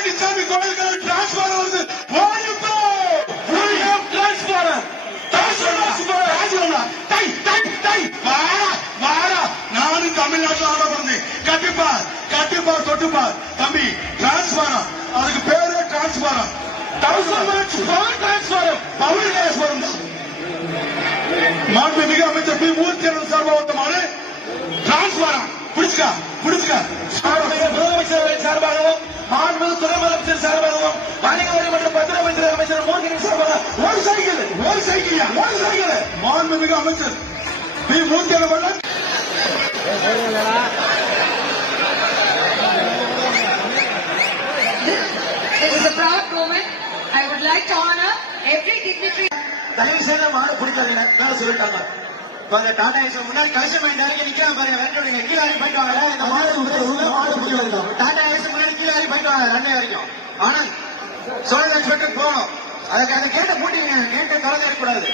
பழனிசாமி கோயிலுக்கு டிரான்ஸ்பார் வருது. நானும் தமிழ்நாட்டில் ஆட பிறந்தேன். கட்டிப்பார் கட்டிப்பார் தொட்டுப்பார் தம்பி. டிரான்ஸ்பாரம் அதுக்கு பேரு டிரான்ஸ்பாரம். மாண்புமிகு அமைச்சர் பி மூர்த்தி சார்பாக டிரான்ஸ்பாரம் பிடிச்சுக்க பிடிச்சுக்க. முதலமைச்சர் சார்பாகவும் மாண்புமிகு துணை முதலமைச்சர் சார்பாகவும் வணிக வரி மற்றும் பத்திர அமைச்சர் அமைச்சர் மூர்த்தி சார்பாக ஒரு சைக்கிள் மாண்புமிகு அமைச்சர் பி மூர்த்தி அவர்கள் It is a proud moment. I would like to honor every dignitary. தயவு செய்து மாடு பிடிக்காதீங்க மேல சொல்லிட்டாங்க. டாடா ஏஸ் முன்னாடி கலெக்ஷன் பாயிண்ட் வரைக்கும் நிக்கலாம் பாருங்க. வேண்டாம் கீழே ஆடி போயிட்டு வாங்க. இந்த மாடு பிடிக்க டாடா ஏஸ் முன்னாடி கீழே ஆடி போயிட்டு வாங்க. ரன்னை வரைக்கும் ஆனா சோழ எக்ஸ்பெக்டர் போகணும். அதுக்கு அதை கேட்ட போட்டீங்க கேட்ட கலந்து இருக்கக்கூடாது.